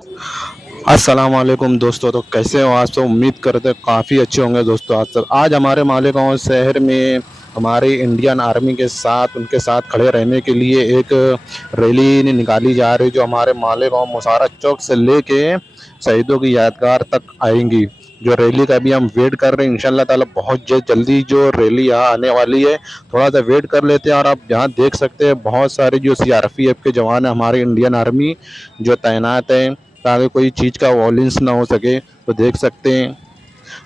अस्सलाम वालेकुम दोस्तों। तो कैसे हो आज? तो उम्मीद करते हैं काफ़ी अच्छे होंगे दोस्तों। आज हमारे मालेगांव शहर में हमारी इंडियन आर्मी के साथ उनके साथ खड़े रहने के लिए एक रैली निकाली जा रही है, जो हमारे मालेगांव मुशारक चौक से लेके शहीदों की यादगार तक आएंगी। जो रैली का भी हम वेट कर रहे हैं, इंशाल्लाह ताला बहुत जल्दी जो रैली यहाँ आने वाली है। थोड़ा सा वेट कर लेते हैं। और आप यहाँ देख सकते हैं बहुत सारे जो CRPF के जवान हैं, हमारी इंडियन आर्मी जो तैनात हैं, ताकि कोई चीज़ का वॉयलेंस ना हो सके। तो देख सकते हैं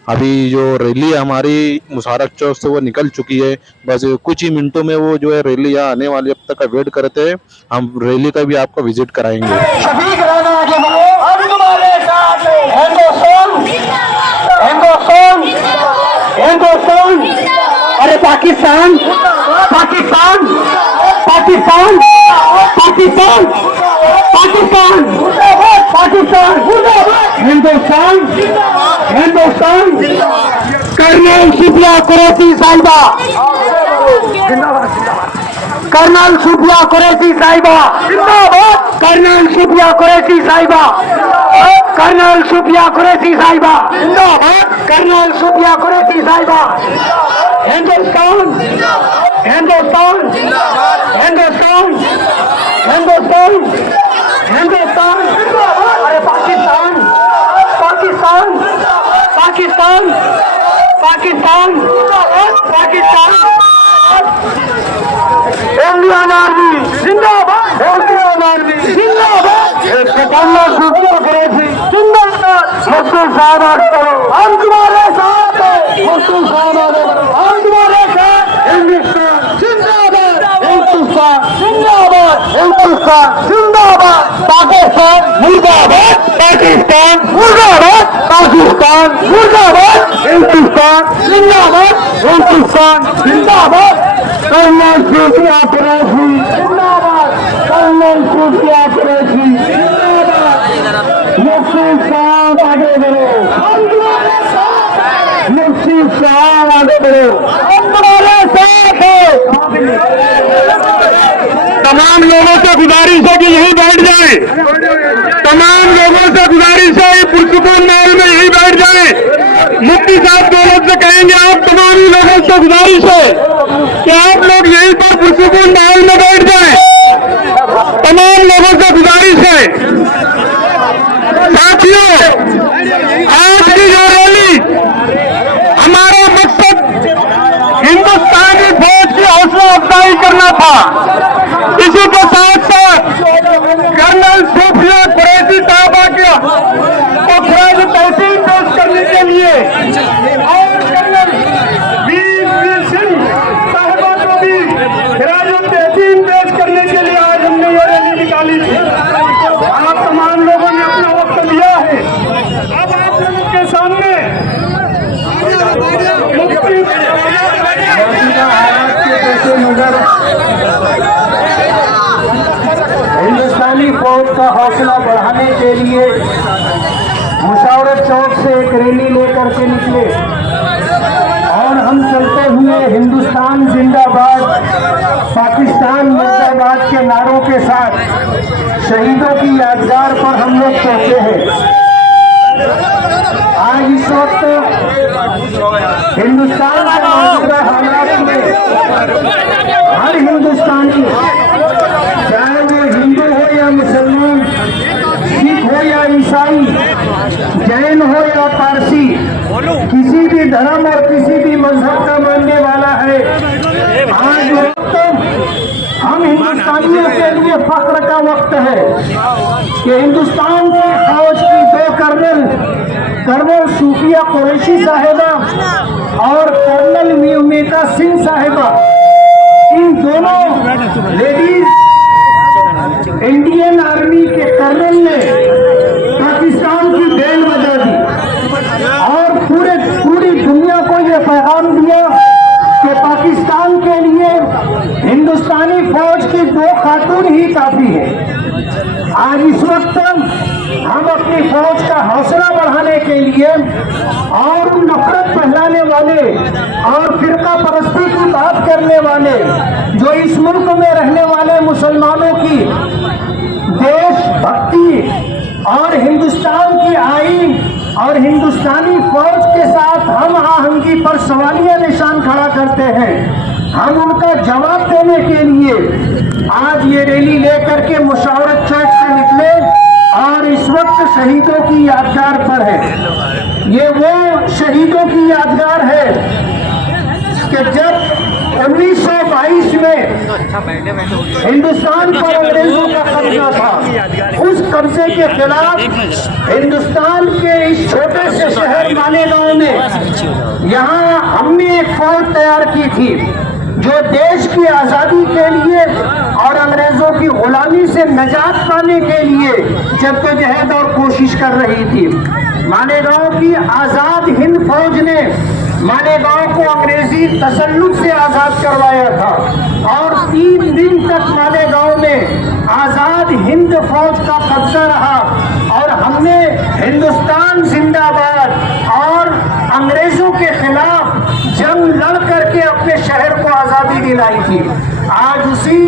अभी जो रैली है हमारी मुशारक चौक से वो निकल चुकी है। बस कुछ ही मिनटों में वो जो है रैली यहाँ आने वाली है। अब तक का वेट करते हैं, हम रैली का भी आपको विजिट कराएंगे। अरे पाकिस्तान पाकिस्तान पाकिस्तान पाकिस्तान पाकिस्तान पाकिस्तान हिंदुस्तान हिंदुस्तान। कर्नल सुफिया कुरैशी साहिबा, कर्नल सुफिया कुरैशी साहिबा जिंदाबाद, कर्नल सुफिया कुरैशी साहिबा, कर्नल सुफिया कुरैशी साहिबा जिंदाबाद, कर्नल सुफिया कुरैशी साहिबा। हिंदुस्तान हिंदुस्तान हिंदुस्तान हिंदुस्तान हिंदुस्तान। अरे पाकिस्तान पाकिस्तान पाकिस्तान पाकिस्तान पाकिस्तान। इंडियन आर्मी जिंदाबाद, इंडियन आर्मी जिंदाबाद, कर्नल सुफिया कुरैशी जिंदाबाद। मुफ्ती साहब हम तुम्हारे साथ हैं, मुफ्ती साहब हम तुम्हारे साथ। हिंदुस्तान जिंदाबाद, हिंदुस्तान जिंदाबाद, हिंदुस्तान जिंदाबाद, पाकिस्तान मुर्दाबाद, पाकिस्तान मुर्दाबाद, पाकिस्तान मुर्दाबाद, हिंदुस्तान जिंदाबाद, हिंदुस्तान जिंदाबाद। कर्नल सुफिया कुरैशी जिंदाबाद, कर्नल सुफिया कुरैशी जिंदाबाद। मुफ्ती साहब आगे बढ़ो, हम तुम्हारे साथ हैं, मुफ्ती साहब आगे बढ़ो, हम तुम्हारे साथ हैं। तमाम लोगों से गुजारिश है कि यहीं बैठ जाएं, तमाम लोगों से गुजारिश है पुरसुकून माहौल में यहीं बैठ जाएं। मुफ्ती साहब दौलत से कहेंगे, आप तमाम लोगों से गुजारिश है कि आप लोग यहीं पर पुरसुकून माहौल में बैठ जाएं। तमाम लोगों से गुजारिश है। साथियों, आज की जो रैली, हमारा मकसद हिंदुस्तानी फौज की हौसला अफजाई करना था। इसी के साथ साथ कर्नल सुफिया कुरैशी साहबा को खराज तहसील पेश करने के लिए और कर्नल वीर सिंह साहबा को भी खराज तहसील पेश करने के लिए आज हमने ये रैली निकाली थी। आप तमाम लोगों ने अपना वक्त दिया है। अब आप लोगों के सामने हिंदुस्तानी फौज का हौसला बढ़ाने के लिए मुशावरत चौक से एक रैली लेकर के निकले और हम चलते हुए हिंदुस्तान जिंदाबाद, पाकिस्तान मुर्दाबाद के नारों के साथ शहीदों की यादगार पर हम लोग पहुंचे हैं। आज इस वक्त हिंदुस्तान के मौजूदा हालात में हर हिंदुस्तानी, चाहे वो हिंदू हो या मुसलमान, सिख हो या ईसाई, जैन हो या पारसी, किसी भी धर्म और किसी भी मजहब का मानने वाला है, आज वक्त हम हिंदुस्तानियों के लिए फख्र का वक्त है कि हिंदुस्तान की फौज की दो कर्नल सुफिया कुरैशी साहिबा और कर्नल मियमेका सिंह साहिबा, इन दोनों लेडीज इंडियन आर्मी के कर्नल ने पाकिस्तान की बैन बजा दी और पूरी दुनिया को ये पैगाम दिया कि पाकिस्तान के लिए हिंदुस्तानी फौज की दो खातून ही काफी है। आज इस वक्त हम अपनी फौज का हौसला बढ़ाने के लिए और नफरत फैलाने वाले और फिरका परस्ती की बात करने वाले जो इस मुल्क में रहने वाले मुसलमानों की देशभक्ति और हिंदुस्तान की आईन और हिंदुस्तानी फौज के साथ हम आहंगी पर सवालिया निशान खड़ा करते हैं। हम उनका जवाब देने के लिए आज ये रैली लेकर के मुशावरत चौक से निकले और इस वक्त शहीदों की यादगार पर है। ये वो शहीदों की यादगार है कि जब 1922 में हिंदुस्तान पर अंग्रेजों का कब्जा था, उस कब्जे के खिलाफ हिंदुस्तान के इस छोटे से शहर मालेगांव में यहाँ हमने एक फौज तैयार की थी जो देश की आजादी के लिए और अंग्रेजों की गुलामी से निजात पाने के लिए जद्दोजहद और कोशिश कर रही थी। मालेगांव की आजाद हिंद फौज ने मालेगांव को अंग्रेजी तसल्लुत से आजाद करवाया था और 3 दिन तक मालेगांव में आजाद हिंद फौज का कब्जा रहा और हमने हिंदुस्तान जिंदाबाद और अंग्रेजों के खिलाफ जंग लड़ करके अपने शहर को आजादी दिलाई थी। आज उसी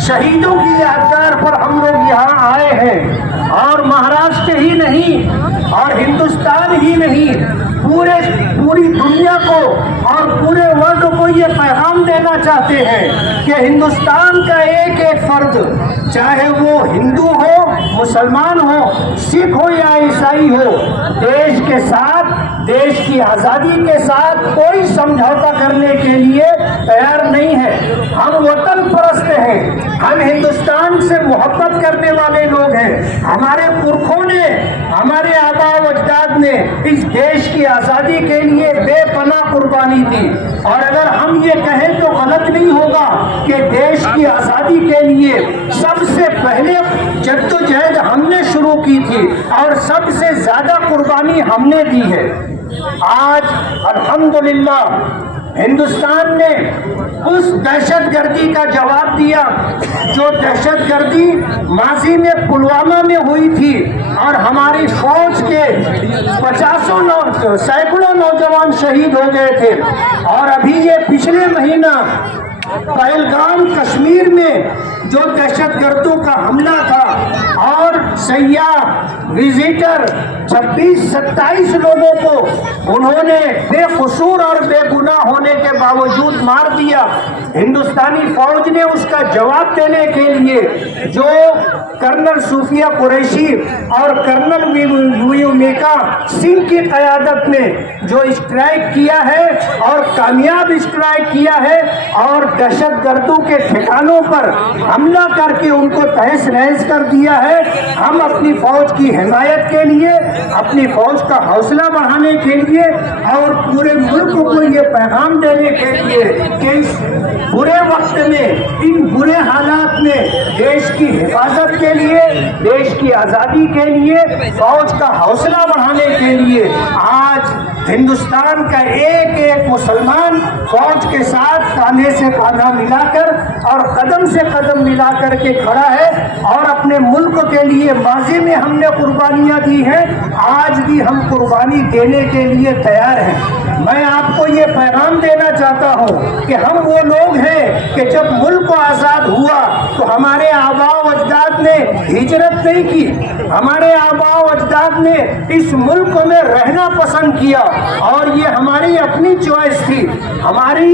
शहीदों की यादगार पर हम लोग यहाँ आए हैं और महाराष्ट्र ही नहीं और हिंदुस्तान ही नहीं पूरी दुनिया को और पूरे वर्ल्ड को ये पैगाम देना चाहते हैं कि हिंदुस्तान का एक एक फर्द, चाहे वो हिंदू हो, मुसलमान हो, सिख हो या ईसाई हो, देश के साथ, देश की आज़ादी के साथ कोई समझौता करने के लिए तैयार नहीं है। हम वतन परस्त हैं, हम हिंदुस्तान से मोहब्बत करने वाले लोग हैं। हमारे पुरखों ने, हमारे आबा व अजदाद ने इस देश की आज़ादी के लिए बेपनाह कुर्बानी दी और अगर हम ये कहें तो गलत नहीं होगा कि देश की आज़ादी के लिए सबसे पहले जद्दोजहद हमने शुरू की थी और सबसे ज़्यादा कुर्बानी हमने दी है। आज अल्हम्दुलिल्लाह हिंदुस्तान ने उस दहशतगर्दी का जवाब दिया जो दहशतगर्दी माजी में पुलवामा में हुई थी और हमारी फौज के सैकड़ों नौजवान शहीद हो गए थे। और अभी ये पिछले महीना पहलगाम कश्मीर में जो दहशतगर्दों का हमला था और सयाह विजिटर 26-27 लोगों को उन्होंने बेकसूर और बेगुनाह होने के बावजूद मार दिया। हिंदुस्तानी फौज ने उसका जवाब देने के लिए जो कर्नल सूफिया कुरैशी और कर्नल विवेका सिंह की क़यादत में जो स्ट्राइक किया है और कामयाब स्ट्राइक किया है और दहशतगर्दों के ठिकानों पर हमला करके उनको तहस नहस कर दिया है। हम अपनी फौज की हिमायत के लिए, अपनी फौज का हौसला बढ़ाने के लिए और पूरे मुल्क को ये पैगाम देने के लिए कि इस बुरे वक्त में, इन बुरे हालात में देश की हिफाजत के लिए, देश की आज़ादी के लिए, फौज का हौसला बढ़ाने के लिए आज हिंदुस्तान का एक एक मुसलमान फौज के साथ कांधे से कांधा मिलाकर और कदम से कदम मिलाकर के खड़ा है और अपने मुल्क के लिए माजी में हमने कुर्बानियां दी हैं, आज भी हम कुर्बानी देने के लिए तैयार हैं। मैं आपको ये पैगाम देना चाहता हूँ कि हम वो लोग हैं कि जब मुल्क आज़ाद हुआ तो हमारे आबा व अजदाद ने हिजरत नहीं की, हमारे आबा व अजदाद ने इस मुल्क में रहना पसंद किया और ये हमारी अपनी चॉइस थी। हमारी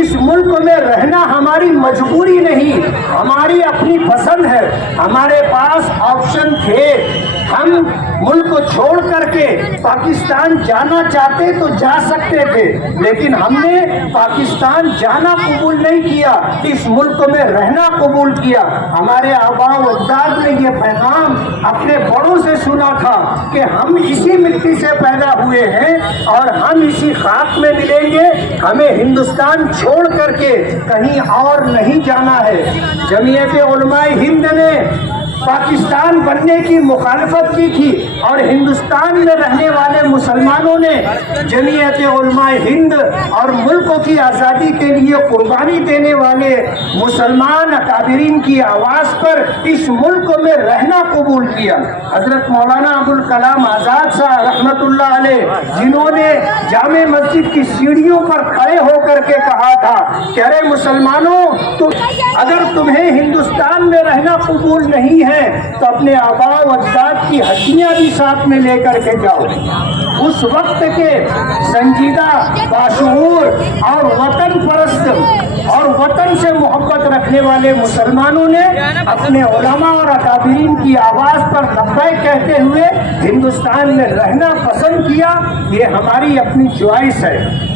इस मुल्क में रहना हमारी मजबूरी नहीं, हमारी अपनी पसंद है। हमारे पास ऑप्शन थे, हम मुल्क छोड़ करके पाकिस्तान जाना चाहते तो जा सकते थे, लेकिन हमने पाकिस्तान जाना कबूल नहीं किया, इस मुल्क में रहना कबूल किया। हमारे आबा व अजदाद ने ये पैगाम अपने बड़ों से सुना था कि हम इसी मिट्टी से पैदा हुए हैं और हम इसी खाक में मिलेंगे, हमें हिंदुस्तान छोड़ करके कहीं और नहीं जाना है। जमीयत उलमाए हिंद ने पाकिस्तान बनने की मुखालफत की थी और हिंदुस्तान में रहने वाले मुसलमानों ने जमीयत उलमाए हिंद और मुल्क की आज़ादी के लिए कुर्बानी देने वाले मुसलमान अकाबिरीन की आवाज़ पर इस मुल्क में रहना कबूल किया। हजरत मौलाना अबुल कलाम आज़ाद साहब रहमतुल्लाह अलैह, जिन्होंने जामे मस्जिद की सीढ़ियों पर खड़े होकर के कहा था कि अरे मुसलमानों, अगर तुम्हें हिंदुस्तान में रहना कबूल नहीं है हैं तो अपने आबा व अजदाद की हड्डियां भी साथ में लेकर के जाओ। उस वक्त के संजीदा, बाशऊर और वतन परस्त और वतन से मोहब्बत रखने वाले मुसलमानों ने अपने उलमा और अकाबिरीन की आवाज़ पर लब्बैक कहते हुए हिंदुस्तान में रहना पसंद किया। ये हमारी अपनी च्वाइस है।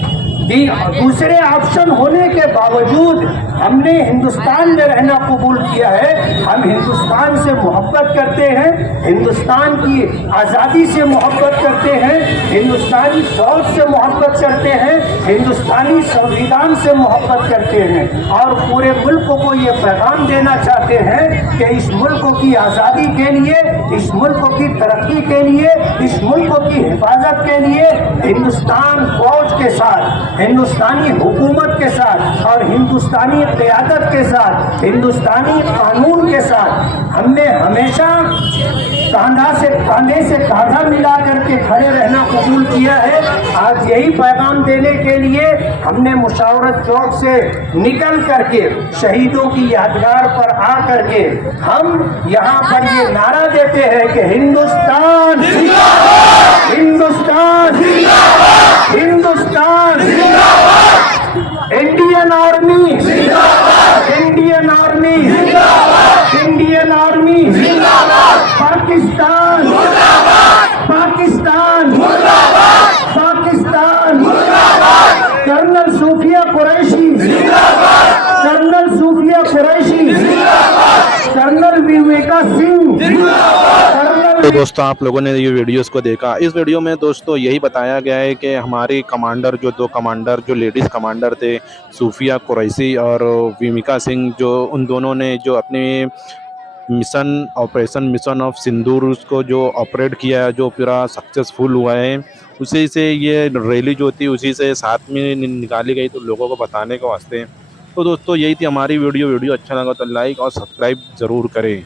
दूसरे ऑप्शन होने के बावजूद हमने हिंदुस्तान में रहना कबूल किया है। हम हिंदुस्तान से मोहब्बत करते हैं, हिंदुस्तान की आज़ादी से मोहब्बत करते हैं, हिंदुस्तानी फौज से मोहब्बत करते हैं, हिंदुस्तानी संविधान से मोहब्बत करते हैं और पूरे मुल्क को ये पैगाम देना चाहते हैं कि इस मुल्क की आज़ादी के लिए, इस मुल्क की तरक्की के लिए, इस मुल्क की हिफाजत के लिए हिंदुस्तान फौज के साथ, हिंदुस्तानी हुकूमत के साथ और हिंदुस्तानी क़यादत के साथ, हिंदुस्तानी कानून के साथ हमने हमेशा कांधे से कांधा मिला करके खड़े रहना कबूल किया है। आज यही पैगाम देने के लिए हमने मुशावरत चौक से निकल करके शहीदों की यादगार पर आ करके हम यहाँ पर ये नारा देते हैं कि Hindustan Hindustan Hindustan, Indian army, Indian army, Indian army, Pakistan, Pakistan, Pakistan, colonel Sofiya Qureshi, colonel Sofiya Qureshi, colonel Viveka Singh. तो दोस्तों आप लोगों ने ये वीडियोस को देखा। इस वीडियो में दोस्तों यही बताया गया है कि हमारे कमांडर दो कमांडर जो लेडीज़ कमांडर थे, सूफिया कुरैशी और विमिका सिंह, जो उन दोनों ने जो अपने ऑपरेशन मिशन ऑफ सिंदूर को जो ऑपरेट किया है, जो पूरा सक्सेसफुल हुआ है, उसी से ये रैली जो थी उसी से साथ में निकाली गई, तो लोगों को बताने के वास्ते। तो दोस्तों यही थी हमारी वीडियो अच्छा लगा तो लाइक और सब्सक्राइब ज़रूर करें।